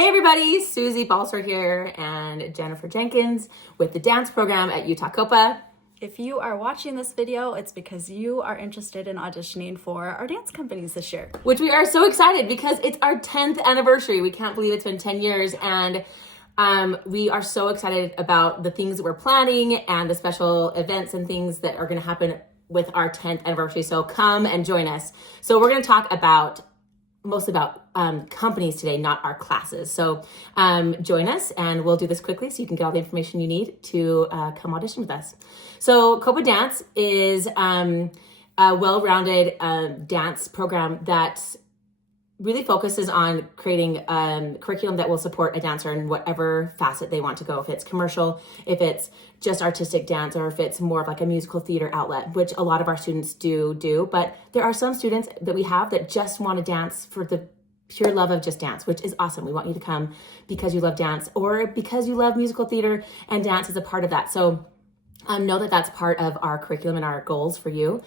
Hey everybody, Susie Balser here and Jennifer Jenkins with the dance program at Utah COPA. If you are watching this video, it's because you are interested in auditioning for our dance companies this year. Which we are so excited because it's our 10th anniversary. We can't believe it's been 10 years and we are so excited about the things that we're planning and the special events and things that are going to happen with our 10th anniversary. So come and join us. So we're going to talk mostly about companies today, not our classes. So join us and we'll do this quickly so you can get all the information you need to come audition with us. So COPA Dance is a well-rounded dance program that really focuses on creating curriculum that will support a dancer in whatever facet they want to go. If it's commercial, if it's just artistic dance, or if it's more of like a musical theater outlet, which a lot of our students do. But there are some students that we have that just want to dance for the pure love of just dance, which is awesome. We want you to come because you love dance or because you love musical theater and dance is a part of that. So know that that's part of our curriculum and our goals for you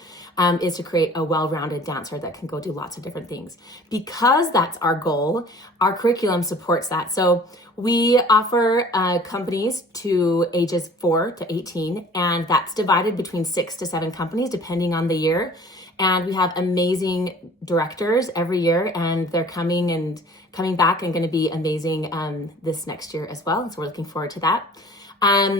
is to create a well-rounded dancer that can go do lots of different things. Because that's our goal, our curriculum supports that. So we offer companies to ages 4 to 18, and that's divided between 6 to 7 companies depending on the year. And we have amazing directors every year, and they're coming back and going to be amazing this next year as well. So we're looking forward to that.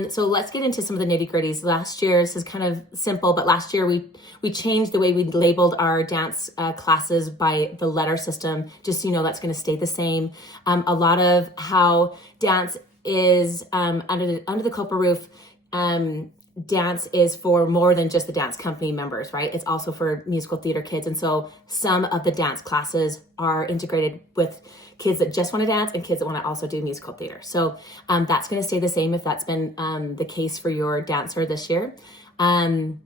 So let's get into some of the nitty gritties. Last year, this is kind of simple, but last year we changed the way we labeled our dance classes by the letter system, just so you know that's going to stay the same. A lot of how dance is under the COPA roof, dance is for more than just the dance company members, right? It's also for musical theater kids. And so some of the dance classes are integrated with kids that just want to dance and kids that want to also do musical theater. So that's going to stay the same if that's been the case for your dancer this year. All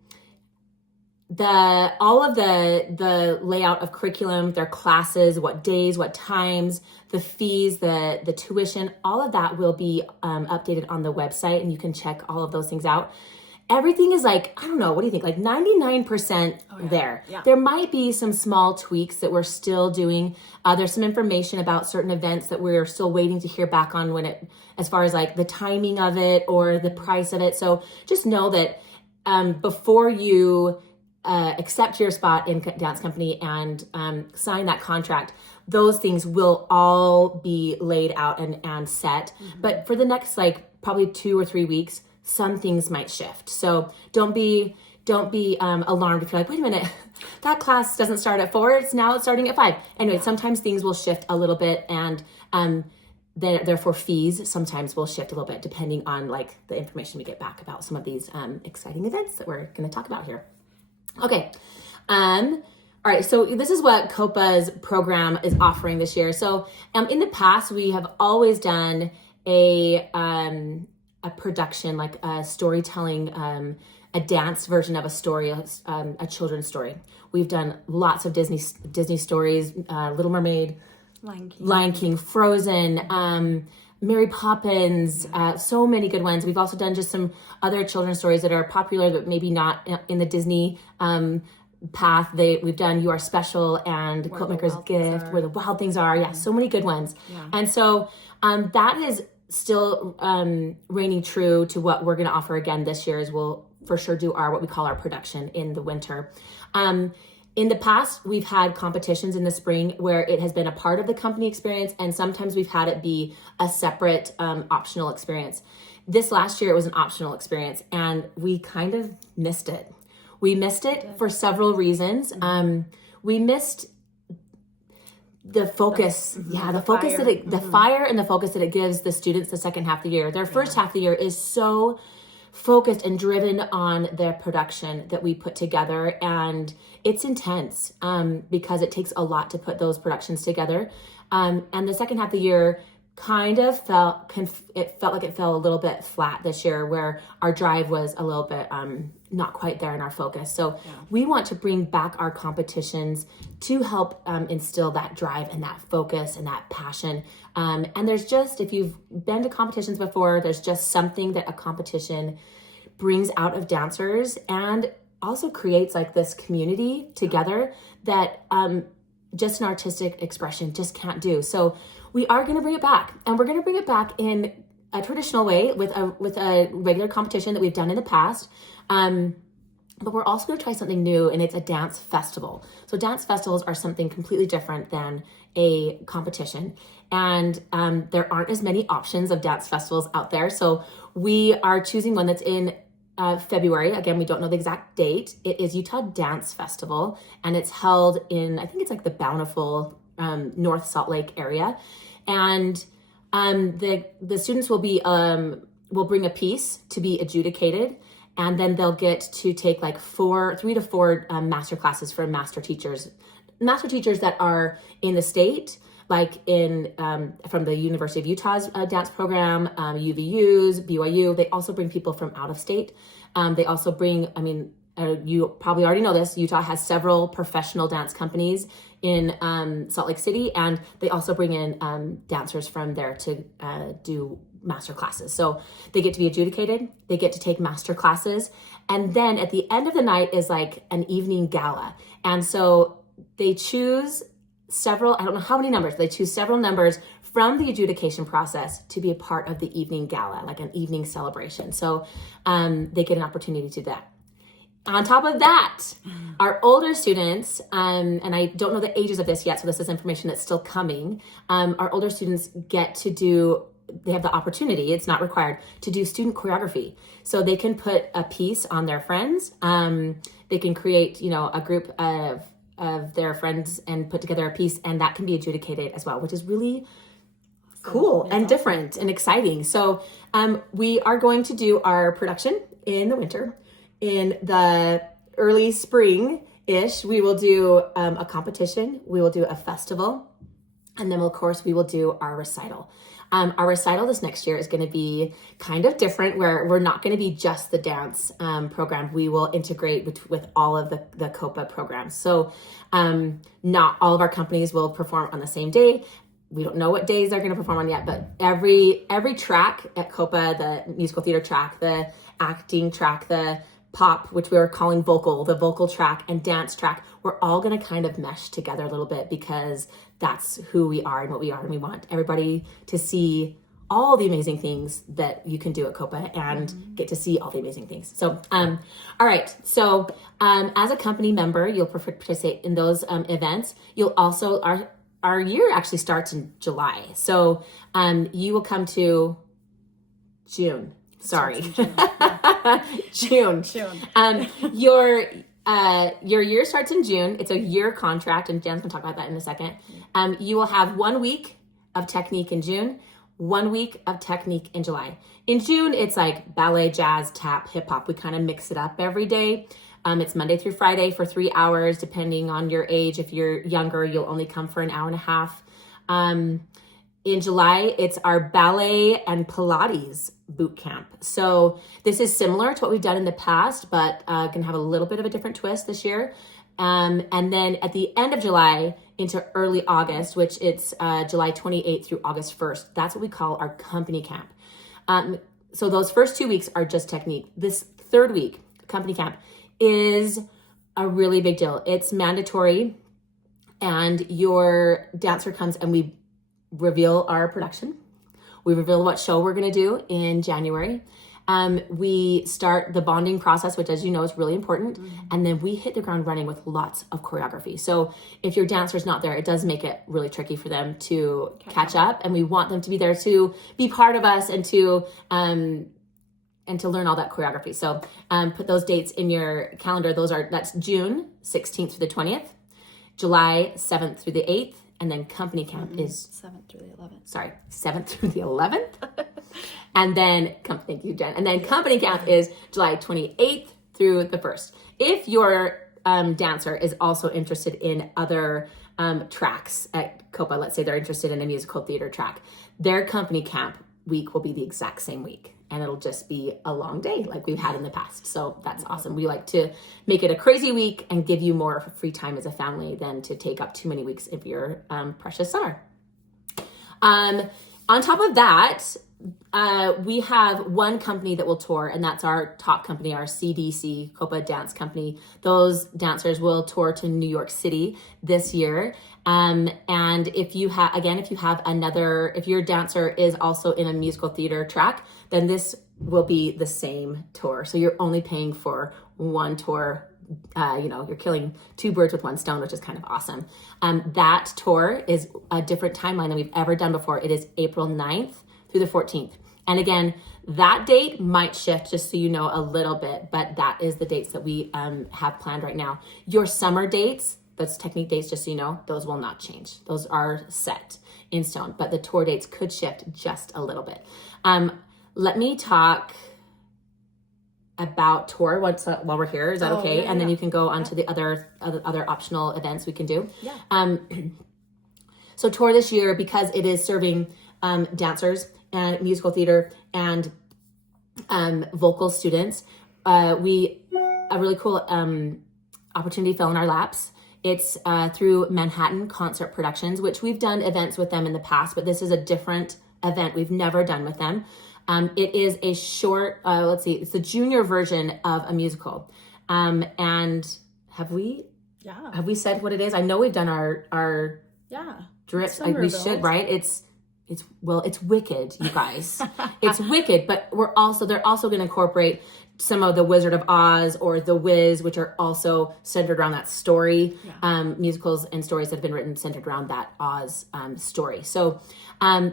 of the layout of curriculum, their classes, what days, what times, the fees, the tuition, all of that will be updated on the website, and you can check all of those things out. Everything is like, I don't know, what do you think? Like 99% there. Yeah. There might be some small tweaks that we're still doing. There's some information about certain events that we're still waiting to hear back on as far as like the timing of it or the price of it. So just know that before you accept your spot in dance company and sign that contract, those things will all be laid out and set. Mm-hmm. But for the next probably 2 or 3 weeks, some things might shift. So don't be alarmed if you're like, wait a minute, that class doesn't start at 4. Now it's starting at 5. Anyway, sometimes things will shift a little bit, and therefore fees sometimes will shift a little bit depending on the information we get back about some of these exciting events that we're going to talk about here. Okay. All right. So this is what COPA's program is offering this year. So in the past, we have always done a production, like a storytelling, a dance version of a story, a children's story. We've done lots of Disney stories, Little Mermaid, Lion King, Frozen, Mary Poppins, so many good ones. We've also done just some other children's stories that are popular, but maybe not in the Disney path. We've done You Are Special and Quiltmaker's Gift, Where the Wild Things Are. Yeah, so many good ones. Yeah. And so that is still reigning true to what we're going to offer again this year. Is we'll for sure do what we call our production in the winter. In the past, we've had competitions in the spring where it has been a part of the company experience, and sometimes we've had it be a separate optional experience. This last year, it was an optional experience, and we kind of missed it. We missed it for several reasons. We missed the focus, the focus fire. The fire and the focus that it gives the students the second half of the year. Their first half of the year is so focused and driven on their production that we put together, and it's intense because it takes a lot to put those productions together. And the second half of the year kind of felt like it fell a little bit flat this year, where our drive was a little bit not quite there in our focus. So we want to bring back our competitions to help instill that drive and that focus and that passion. And there's just, if you've been to competitions before, there's just something that a competition brings out of dancers and also creates this community together that just an artistic expression just can't do. So we are going to bring it back, and we're going to bring it back in a traditional way with a regular competition that we've done in the past. But we're also going to try something new, and it's a dance festival. So dance festivals are something completely different than a competition. And there aren't as many options of dance festivals out there. So we are choosing one that's in February. Again, we don't know the exact date. It is Utah Dance Festival, and it's held in, I think it's like the Bountiful, North Salt Lake area. And the students will bring a piece to be adjudicated. And then they'll get to take like 3 to 4 master classes for master teachers that are in the state, like from the University of Utah's dance program, UVU's, BYU. They also bring people from out of state. They also bring, you probably already know this, Utah has several professional dance companies in Salt Lake City, and they also bring in dancers from there to do master classes. So they get to be adjudicated, they get to take master classes, and then at the end of the night is like an evening gala. And so they choose several, I don't know how many numbers, they choose several numbers from the adjudication process to be a part of the evening gala, like an evening celebration. So they get an opportunity to do that. On top of that, our older students, and I don't know the ages of this yet, so this is information that's still coming. Our older students get to they have the opportunity, it's not required, to do student choreography. So they can put a piece on their friends. They can create, a group of their friends and put together a piece, and that can be adjudicated as well, which is really cool and different and exciting. So we are going to do our production in the winter. In the early spring-ish, we will do a competition, we will do a festival, and then of course we will do our recital. Our recital this next year is going to be kind of different, where we're not going to be just the dance program. We will integrate with all of the COPA programs. So not all of our companies will perform on the same day. We don't know what days they're going to perform on yet, but every track at COPA, the musical theater track, the acting track, the pop, which we are calling vocal, the vocal track, and dance track, we're all going to kind of mesh together a little bit, because that's who we are and what we are, and we want everybody to see all the amazing things that you can do at COPA and get to see all the amazing things. So, all right. So, as a company member, you'll participate in those events. You'll also, our year actually starts in July. So, you will come to June. Sorry. June. Your year starts in June. It's a year contract, and Jan's gonna talk about that in a second. You will have 1 week of technique in June, 1 week of technique in July. In June, it's like ballet, jazz, tap, hip hop. We kind of mix it up every day. It's Monday through Friday for 3 hours, depending on your age. If you're younger, you'll only come for an hour and a half. In July, it's our ballet and Pilates boot camp. So this is similar to what we've done in the past, but can have a little bit of a different twist this year. And then at the end of July into early August, which it's July 28th through August 1st, that's what we call our company camp. So those first 2 weeks are just technique. This third week, company camp, is a really big deal. It's mandatory, and your dancer comes, and we reveal our production. We reveal what show we're going to do in January. We start the bonding process, which, as you know, is really important. And then we hit the ground running with lots of choreography. So if your dancer's not there, it does make it really tricky for them to catch up. And we want them to be there to be part of us and to learn all that choreography. So put those dates in your calendar. That's June 16th through the 20th, July 7th through the 8th, and then company camp is 7th through the 11th. Sorry, 7th through the 11th. And then, thank you, Jen. And then company camp is July 28th through the 1st. If your dancer is also interested in other tracks at COPA, let's say they're interested in a musical theater track, their company camp week will be the exact same week. And it'll just be a long day like we've had in the past. So that's awesome. We like to make it a crazy week and give you more free time as a family than to take up too many weeks of your precious summer. On top of that, We have one company that will tour, and that's our top company, our CDC, COPA dance company. Those dancers will tour to New York City this year. And if you have if your dancer is also in a musical theater track, then this will be the same tour. So you're only paying for one tour. You're killing two birds with one stone, which is kind of awesome. That tour is a different timeline than we've ever done before. It is April 9th through the 14th. And again, that date might shift, just so you know, a little bit, but that is the dates that we have planned right now. Your summer dates, those Technique dates, just so you know, those will not change. Those are set in stone, but the tour dates could shift just a little bit. Let me talk about tour while we're here. Is that okay? Yeah, and then you can go on to the other optional events we can do. Yeah. So tour this year, because it is serving dancers and musical theater and vocal students, a really cool opportunity fell in our laps. It's through Manhattan Concert Productions, which we've done events with them in the past, but this is a different event we've never done with them. It is a short, it's the junior version of a musical. And have we said what it is? I know we've done our drips. We should, right? It's Wicked, you guys. It's Wicked, but they're also going to incorporate some of the Wizard of Oz or The Wiz, which are also centered around that story. Musicals and stories that have been written centered around that Oz story. So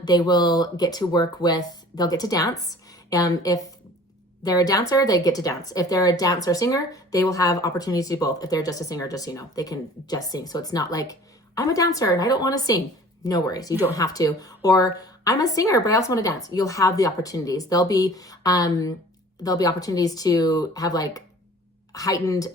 they will get to they'll get to dance. If they're a dancer, they get to dance. If they're a dancer singer, they will have opportunities to do both. If they're just a singer, just so you know, they can just sing. So it's not like, I'm a dancer and I don't want to sing. No worries, you don't have to. Or I'm a singer, but I also want to dance. You'll have the opportunities. There'll be opportunities to have like heightened,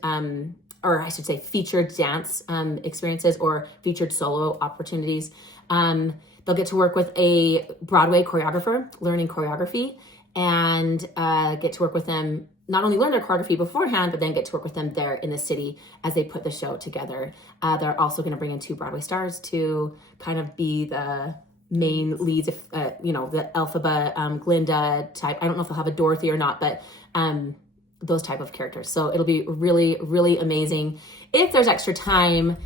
or I should say featured dance experiences or featured solo opportunities. They'll get to work with a Broadway choreographer, learning choreography, and get to work with them, not only learn their choreography beforehand, but then get to work with them there in the city as they put the show together. They're also going to bring in 2 Broadway stars to kind of be the main leads, if the Elphaba, Glinda type. I don't know if they'll have a Dorothy or not, but those type of characters. So it'll be really, really amazing. If there's extra time,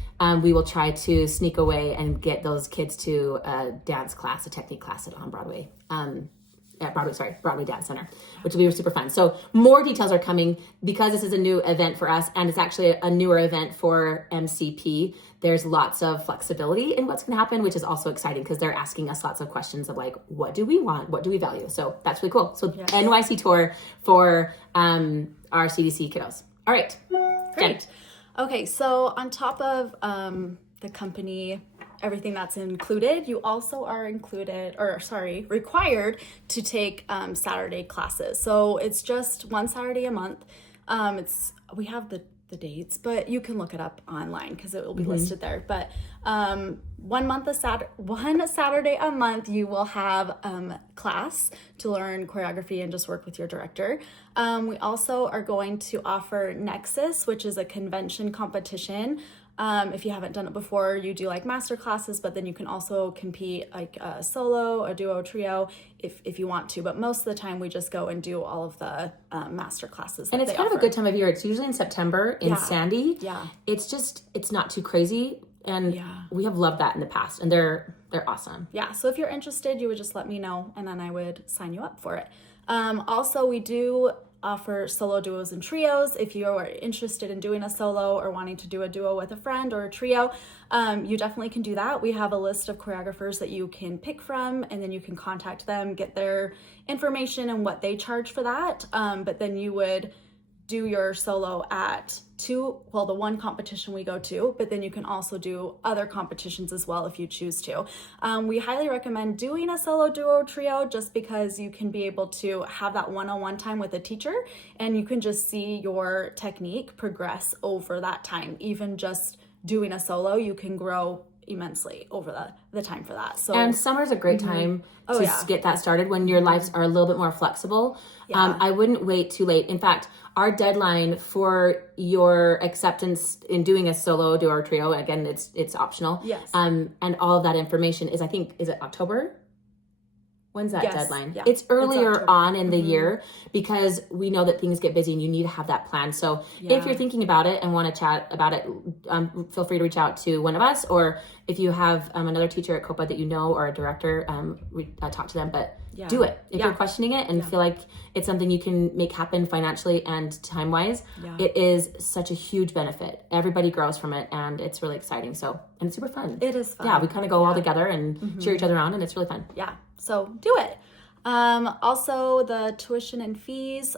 we will try to sneak away and get those kids to a dance class, a technique class on Broadway. Broadway Dance Center, which will be super fun. So more details are coming because this is a new event for us, and it's actually a newer event for MCP. There's lots of flexibility in what's going to happen, which is also exciting because they're asking us lots of questions of like, what do we want? What do we value? So that's really cool. So yes. NYC tour for our CDC kiddos. All right. Great. Jen. Okay. So on top of the company, everything that's included, you also are required to take Saturday classes. So it's just one Saturday a month. We have the dates, but you can look it up online because it will be listed there. But one Saturday a month, you will have class to learn choreography and just work with your director. We also are going to offer Nexus, which is a convention competition. If you haven't done it before, you do like master classes, but then you can also compete like a solo, a duo, trio if you want to. But most of the time we just go and do all of the master classes. And it's kind of a good time of year. It's usually in September in Sandy. Yeah. It's not too crazy. And we have loved that in the past, and they're awesome. Yeah. So if you're interested, you would just let me know and then I would sign you up for it. Also, we do offer solo, duos, and trios. If you are interested in doing a solo or wanting to do a duo with a friend or a trio, you definitely can do that. We have a list of choreographers that you can pick from, and then you can contact them, get their information and what they charge for that. But then you would do your solo at the one competition we go to, but then you can also do other competitions as well if you choose to. We highly recommend doing a solo, duo, trio just because you can be able to have that one-on-one time with a teacher and you can just see your technique progress over that time. Even just doing a solo, you can grow immensely over the time for that. So and summer's a great time to get that started when your lives are a little bit more flexible. I wouldn't wait too late. In fact, our deadline for your acceptance in doing a solo, duo, or trio, again, it's optional. Yes. And all of that information is, is it October? When's that Yes, deadline? yeah. It's earlier October. on in the year because we know that things get busy and you need to have that plan. So if you're thinking about it and want to chat about it, feel free to reach out to one of us, or if you have another teacher at COPA that you know or a director, talk to them. But do it. If you're questioning it and feel like it's something you can make happen financially and time-wise, it is such a huge benefit. Everybody grows from it, and it's really exciting. So, and it's super fun. It is fun. Yeah, we kind of go all together and cheer each other on, and it's really fun. Yeah. So do it. Also, the tuition and fees,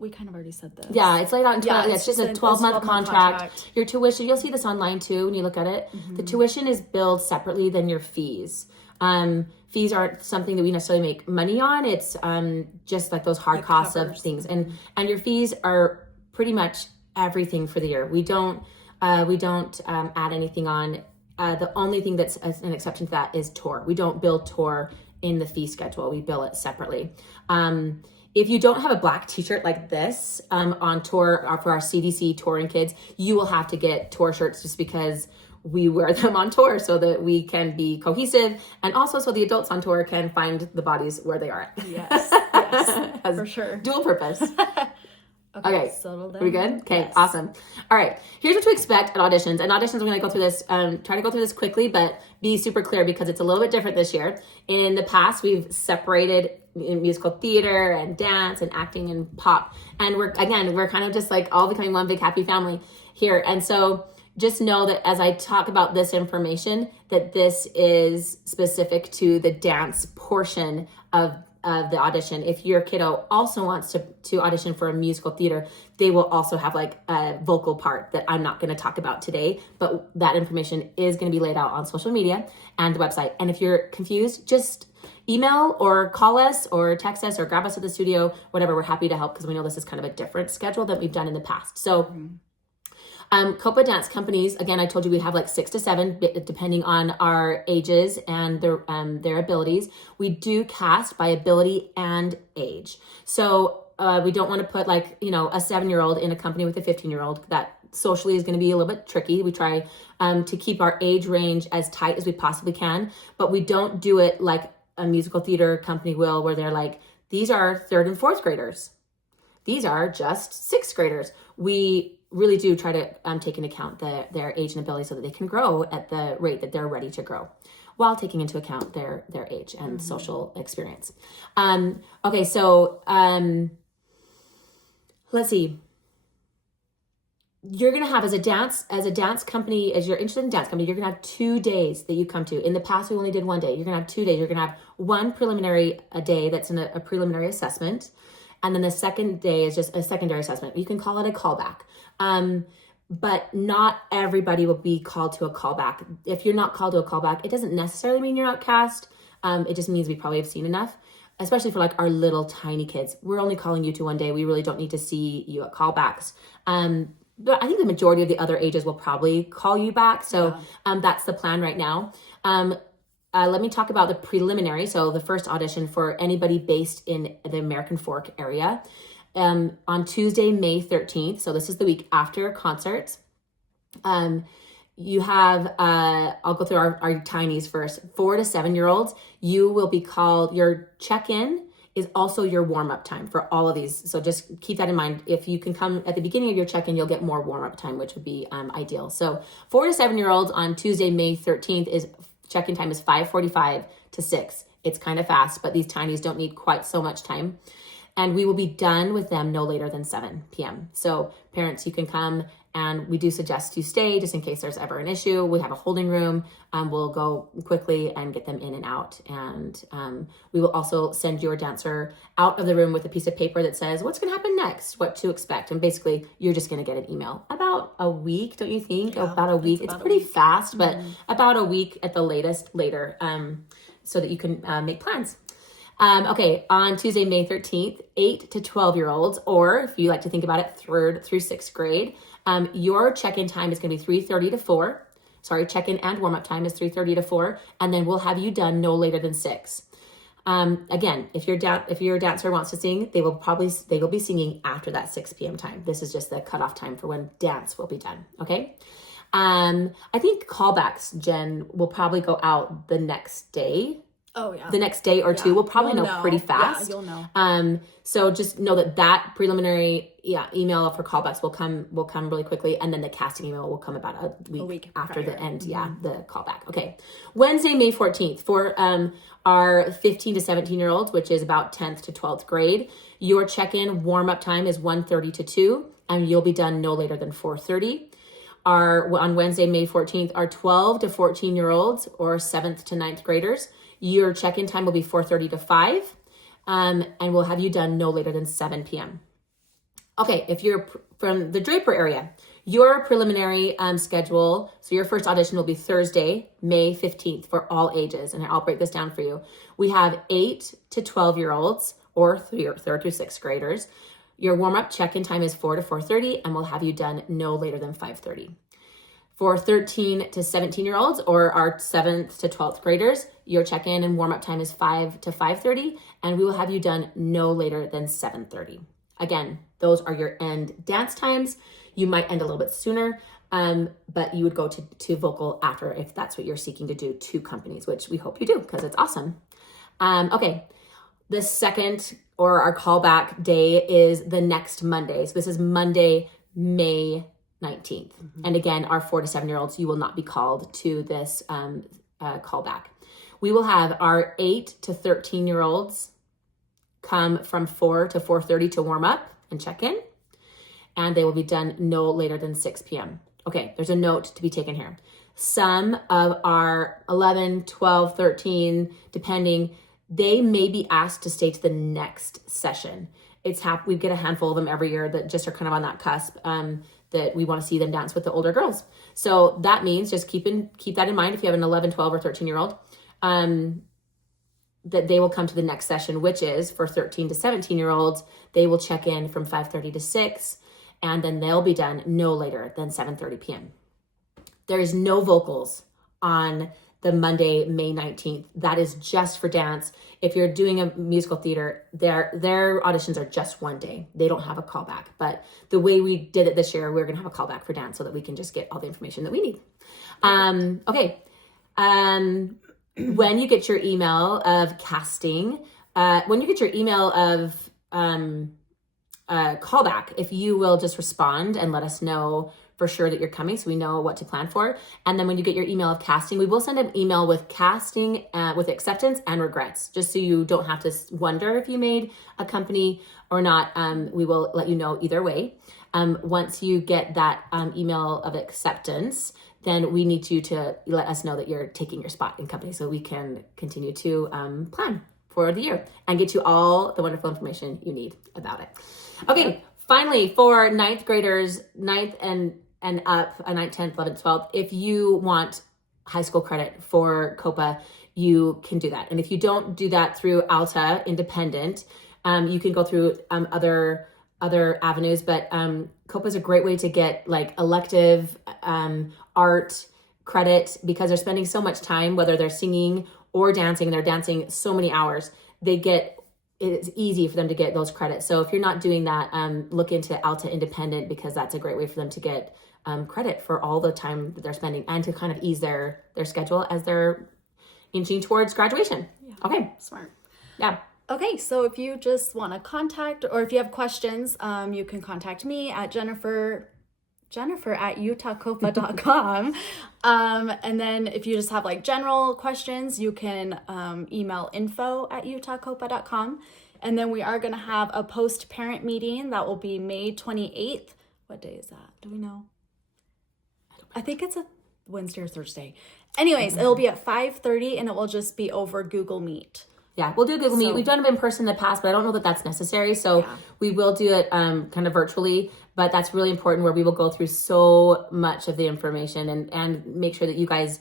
we kind of already said this. Yeah, it's laid out in 12, Yeah, it's just a 12-month contract. Your tuition, you'll see this online too when you look at it. The tuition is billed separately than your fees. Fees aren't something that we necessarily make money on. It's just like those hard costs of things. And your fees are pretty much everything for the year. We don't add anything on. The only thing that's an exception to that is tour. We don't bill tour in the fee schedule. We bill it separately. If you don't have a black t-shirt like this on tour or for our CDC touring kids, you will have to get tour shirts just because we wear them on tour so that we can be cohesive, and also so the adults on tour can find the bodies where they are. Yes, for sure. Dual purpose. Okay, settled are we good? Okay, yes. Awesome. All right, here's what to expect at auditions. And auditions, I'm going to go through this, try to go through this quickly, but be super clear because it's a little bit different this year. In the past, we've separated in musical theater and dance and acting and pop. And we're kind of just like all becoming one big happy family here. And so just know that as I talk about this information, that this is specific to the dance portion of the audition. If your kiddo also wants to audition for a musical theater, they will also have like a vocal part that I'm not going to talk about today, but that information is going to be laid out on social media and the website. And if you're confused, just email or call us or text us or grab us at the studio, whatever. We're happy to help because we know this is kind of a different schedule than we've done in the past. So COPA dance companies, again, I told you we have like 6 to 7, depending on our ages and their abilities. We do cast by ability and age. So we don't want to put like, a 7-year-old in a company with a 15-year-old. That socially is going to be a little bit tricky. We try to keep our age range as tight as we possibly can, but we don't do it like a musical theater company will, where they're like, these are 3rd and 4th graders. These are just 6th graders. We really do try to take into account their age and ability so that they can grow at the rate that they're ready to grow while taking into account their age and social experience. Okay, so let's see. You're going to have as a dance company, as you're interested in dance company, you're going to have 2 days that you come to. In the past, we only did 1 day. You're going to have 2 days. You're going to have one preliminary a day that's in a preliminary assessment. And then the second day is just a secondary assessment. You can call it a callback. But not everybody will be called to a callback. If you're not called to a callback, it doesn't necessarily mean you're outcast. It just means we probably have seen enough, especially for like our little tiny kids. We're only calling you to 1 day. We really don't need to see you at callbacks. But I think the majority of the other ages will probably call you back. So that's the plan right now. Let me talk about the preliminary. So the first audition for anybody based in the American Fork area. On Tuesday, May 13th. So this is the week after concerts. You have, I'll go through our tinies first. 4 to 7-year-olds, you will be called, your check-in is also your warm-up time for all of these. So just keep that in mind. If you can come at the beginning of your check-in, you'll get more warm-up time, which would be ideal. So 4 to 7-year-olds on Tuesday, May 13th is check-in time is 5:45 to 6. It's kind of fast, but these tinies don't need quite so much time. And we will be done with them no later than 7 p.m. So parents, you can come, and we do suggest you stay just in case there's ever an issue. We have a holding room. We'll go quickly and get them in and out. And we will also send your dancer out of the room with a piece of paper that says what's going to happen next, what to expect. And basically, you're just going to get an email. About a week, don't you think? Yeah, about a week. It's pretty fast, but about a week at the latest later, so that you can make plans. Okay, on Tuesday, May 13th, 8 to 12-year-olds, or if you like to think about it, 3rd through 6th grade, your check-in time is going to be 3:30 to 4. Sorry, check-in and warm-up time is 3:30 to 4, and then we'll have you done no later than 6. Again, if your dancer wants to sing, they will be singing after that 6 p.m. time. This is just the cutoff time for when dance will be done. Okay. I think callbacks, Jen, will probably go out the next day. Oh, yeah. the next day or two. We'll probably You'll know pretty fast. Yeah, you'll know. So just know that preliminary email for callbacks will come really quickly, and then the casting email will come about a week after prior. the end. Yeah, the callback. Okay, Wednesday, May 14th for our 15 to 17-year-olds, which is about 10th to 12th grade. Your check-in warm-up time is 1:30 to 2, and you'll be done no later than 4:30. On Wednesday, May 14th, our 12 to 14-year-olds or 7th to 9th graders, your check-in time will be 4:30 to 5, and we'll have you done no later than 7 p.m. Okay, if you're from the Draper area, your preliminary schedule, so your first audition will be Thursday, May 15th for all ages, and I'll break this down for you. We have 8 to 12-year-olds or 3rd through 6th graders. Your warm-up check-in time is 4 to 4:30, and we'll have you done no later than 5:30. For 13 to 17-year-olds or our 7th to 12th graders, your check-in and warm-up time is 5 to 5:30, and we will have you done no later than 7:30. Again, those are your end dance times. You might end a little bit sooner, but you would go to vocal after if that's what you're seeking to do, 2 companies, which we hope you do because it's awesome. Okay, the second or our callback day is the next Monday. So this is Monday, May 19th. And again, our 4 to 7-year-olds, you will not be called to this callback. We will have our 8 to 13-year-olds come from 4 to 4:30 to warm up and check in, and they will be done no later than 6 p.m. Okay, there's a note to be taken here. Some of our 11, 12, 13, depending, they may be asked to stay to the next session. We get a handful of them every year that just are kind of on that cusp, that we want to see them dance with the older girls. So that means just keep that in mind if you have an 11, 12, or 13-year-old, that they will come to the next session, which is for 13 to 17-year-olds. They will check in from 5:30 to 6, and then they'll be done no later than 7:30 p.m. There is no vocals on the Monday, May 19th. That is just for dance. If you're doing a musical theater, their auditions are just one day. They don't have a callback. But the way we did it this year, we're going to have a callback for dance so that we can just get all the information that we need. Okay. When you get your email of casting, when you get your email of callback, if you will just respond and let us know for sure that you're coming so we know what to plan for. And then when you get your email of casting, we will send an email with casting, with acceptance and regrets, just so you don't have to wonder if you made a company or not. We will let you know either way. Once you get that email of acceptance, then we need you to let us know that you're taking your spot in company so we can continue to plan for the year and get you all the wonderful information you need about it. Okay, finally, for 9th graders, 9th and up, 9th, 10th, 11th, 12th, if you want high school credit for COPA, you can do that. And if you don't do that through Alta Independent, you can go through other avenues, but COPA is a great way to get like elective art credit because they're spending so much time, whether they're singing or dancing, they're dancing so many hours, it's easy for them to get those credits. So if you're not doing that, look into Alta Independent because that's a great way for them to get credit for all the time that they're spending and to kind of ease their schedule as they're inching towards graduation. Yeah. Okay. Smart. Yeah. Okay, so if you just want to contact or if you have questions, you can contact me at Jennifer at utahcopa.com. And then if you just have like general questions, you can email info@utahcopa.com. And then we are going to have a post-parent meeting that will be May 28th. What day is that? Do we know? I think it's a Wednesday or Thursday. Anyways, it'll be at 5:30 and it will just be over Google Meet. Yeah, we'll do a Google Meet. We've done it in person in the past, but I don't know that that's necessary. So we will do it kind of virtually, but that's really important where we will go through so much of the information and make sure that you guys,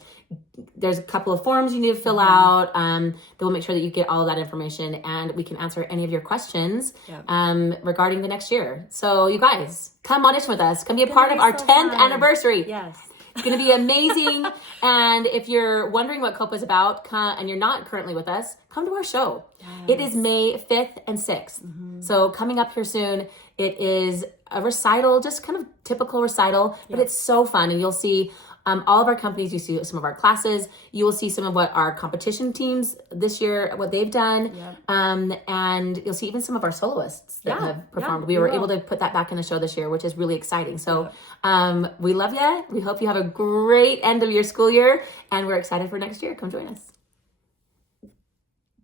there's a couple of forms you need to fill out. That will make sure that you get all of that information and we can answer any of your questions regarding the next year. So you guys, come audition with us. Come be a part of our 10th anniversary. Yes. It's going to be amazing. And if you're wondering what COPA is about and you're not currently with us, come to our show. Yes. It is May 5th and 6th. So coming up here soon, it is a recital, just kind of typical recital, but it's so fun. And you'll see all of our companies, you see some of our classes. You will see some of what our competition teams this year, what they've done. And you'll see even some of our soloists that have performed. We were able to put that back in the show this year, which is really exciting. So we love you. We hope you have a great end of your school year, and we're excited for next year. Come join us.